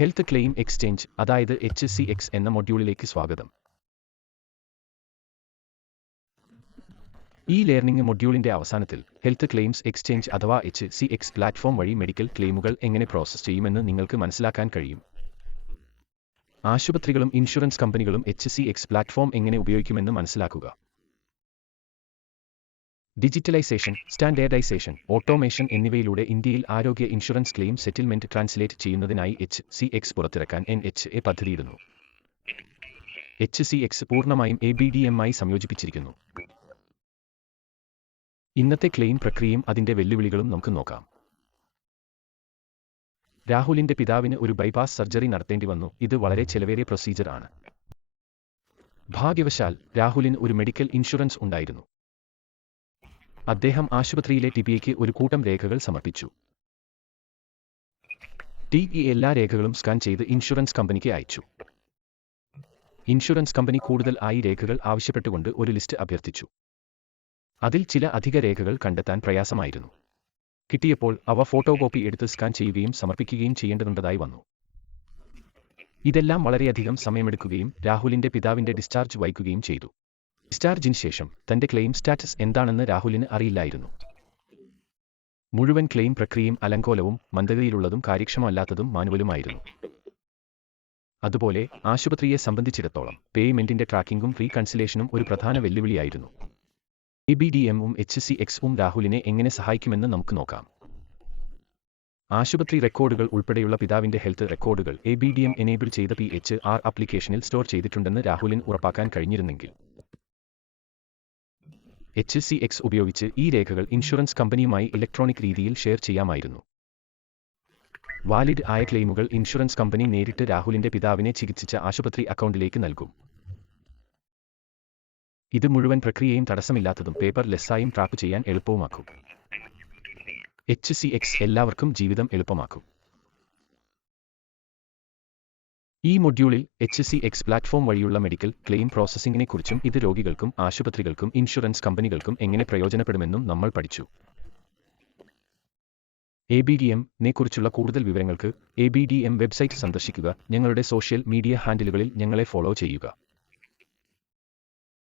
Health claim exchange അതായത് H C X എന്ന മൊഡ്യൂളിലേക്ക് സ്വാഗതം. ഈ ലേർണിംഗ് മൊഡ്യൂളിന്റെ അവസാനത്തിൽ ഹെൽത്ത് ക്ലെയിംസ് എക്സ്ചേഞ്ച് അഥവാ എച്ച് സി എക്സ് പ്ലാറ്റ്ഫോം വഴി മെഡിക്കൽ ക്ലെയിമുകൾ എങ്ങനെ പ്രോസസ്സ് ചെയ്യുമെന്ന് നിങ്ങൾക്ക് മനസ്സിലാക്കാൻ കഴിയും. ആശുപത്രികളും ഇൻഷുറൻസ് കമ്പനികളും എച്ച് സി എക്സ് പ്ലാറ്റ്ഫോം എങ്ങനെ ഉപയോഗിക്കുമെന്ന് മനസ്സിലാക്കുക. ഡിജിറ്റലൈസേഷൻ സ്റ്റാൻഡേർഡൈസേഷൻ ഓട്ടോമേഷൻ എന്നിവയിലൂടെ ഇന്ത്യയിൽ ആരോഗ്യ ഇൻഷുറൻസ് ക്ലെയിം സെറ്റിൽമെന്റ് ട്രാൻസ്ലേറ്റ് ചെയ്യുന്നതിനായി എച്ച് സി എക്സ് പുറത്തിറക്കാൻ എൻ എച്ച് എ പദ്ധതിയിടുന്നു. എച്ച് സി എക്സ് പൂർണമായും എ ബി ഡി എം ആയി സംയോജിപ്പിച്ചിരിക്കുന്നു. ഇന്നത്തെ ക്ലെയിം പ്രക്രിയയും അതിന്റെ വെല്ലുവിളികളും നമുക്ക് നോക്കാം. രാഹുലിന്റെ പിതാവിന് ഒരു ബൈപാസ് സർജറി നടത്തേണ്ടി വന്നു. ഇത് വളരെ ചെലവേറിയ പ്രൊസീജിയർ ആണ് ഭാഗ്യവശാൽ രാഹുലിന് ഒരു മെഡിക്കൽ ഇൻഷുറൻസ് ഉണ്ടായിരുന്നു. അദ്ദേഹം ആശുപത്രിയിലെ ടിബിയയ്ക്ക് ഒരു കൂട്ടം രേഖകൾ സമർപ്പിച്ചു. ടി എല്ലാ രേഖകളും സ്കാൻ ചെയ്ത് ഇൻഷുറൻസ് കമ്പനിക്ക് അയച്ചു. ഇൻഷുറൻസ് കമ്പനി കൂടുതൽ ആയി രേഖകൾ ആവശ്യപ്പെട്ടുകൊണ്ട് ഒരു ലിസ്റ്റ് അഭ്യർത്ഥിച്ചു. അതിൽ ചില അധിക രേഖകൾ കണ്ടെത്താൻ പ്രയാസമായിരുന്നു. കിട്ടിയപ്പോൾ അവ ഫോട്ടോകോപ്പി എടുത്ത് സ്കാൻ ചെയ്യുകയും സമർപ്പിക്കുകയും ചെയ്യേണ്ടതുണ്ടതായി വന്നു. ഇതെല്ലാം വളരെയധികം സമയമെടുക്കുകയും രാഹുലിന്റെ പിതാവിന്റെ ഡിസ്ചാർജ് വൈകുകയും ചെയ്തു. ഡിസ്ചാർജിന് ശേഷം തന്റെ ക്ലെയിം സ്റ്റാറ്റസ് എന്താണെന്ന് രാഹുലിന് അറിയില്ലായിരുന്നു. മുഴുവൻ ക്ലെയിം പ്രക്രിയയും അലങ്കോലവും മന്ദഗതിയിലുള്ളതും കാര്യക്ഷമമല്ലാത്തതും മാനുവലുമായിരുന്നു. അതുപോലെ ആശുപത്രിയെ സംബന്ധിച്ചിടത്തോളം പേയ്മെന്റിന്റെ ട്രാക്കിംഗും റീകൺസിലേഷനും ഒരു പ്രധാന വെല്ലുവിളിയായിരുന്നു. എ ബി ഡി എമ്മും എച്ച് സി എക്സും രാഹുലിനെ എങ്ങനെ സഹായിക്കുമെന്ന് നമുക്ക് നോക്കാം. ആശുപത്രി റെക്കോർഡുകൾ ഉൾപ്പെടെയുള്ള പിതാവിന്റെ ഹെൽത്ത് റെക്കോർഡുകൾ A B D M enable ചെയ്ത പി എച്ച് ആർ ആപ്ലിക്കേഷനിൽ സ്റ്റോർ ചെയ്തിട്ടുണ്ടെന്ന് രാഹുലിന് ഉറപ്പാക്കാൻ കഴിഞ്ഞിരുന്നെങ്കിൽ എച്ച് സി എക്സ് ഉപയോഗിച്ച് ഈ രേഖകൾ ഇൻഷുറൻസ് കമ്പനിയുമായി ഇലക്ട്രോണിക് രീതിയിൽ ഷെയർ ചെയ്യാമായിരുന്നു. വാലിഡ് ആയ ക്ലെയിമുകൾ ഇൻഷുറൻസ് കമ്പനി നേരിട്ട് രാഹുലിന്റെ പിതാവിനെ ചികിത്സിച്ച ആശുപത്രി അക്കൗണ്ടിലേക്ക് നൽകും. ഇത് മുഴുവൻ പ്രക്രിയയും തടസ്സമില്ലാത്തതും പേപ്പർ ലെസ്സായും ട്രാപ്പ് ചെയ്യാൻ എളുപ്പവുമാക്കും. എച്ച് സി എക്സ് എല്ലാവർക്കും ജീവിതം എളുപ്പമാക്കും. ഈ മൊഡ്യൂളിൽ എച്ച് സി എക്സ് പ്ലാറ്റ്ഫോം വഴിയുള്ള മെഡിക്കൽ ക്ലെയിം പ്രോസസ്സിംഗിനെക്കുറിച്ചും ഇത് രോഗികൾക്കും ആശുപത്രികൾക്കും ഇൻഷുറൻസ് കമ്പനികൾക്കും എങ്ങനെ പ്രയോജനപ്പെടുമെന്നും നമ്മൾ പഠിച്ചു. എ ബി ഡി എം നെക്കുറിച്ചുള്ള കൂടുതൽ വിവരങ്ങൾക്ക് A B D M website സന്ദർശിക്കുക ഞങ്ങളുടെ സോഷ്യൽ മീഡിയ ഹാൻഡിലുകളിൽ ഞങ്ങളെ ഫോളോ ചെയ്യുക.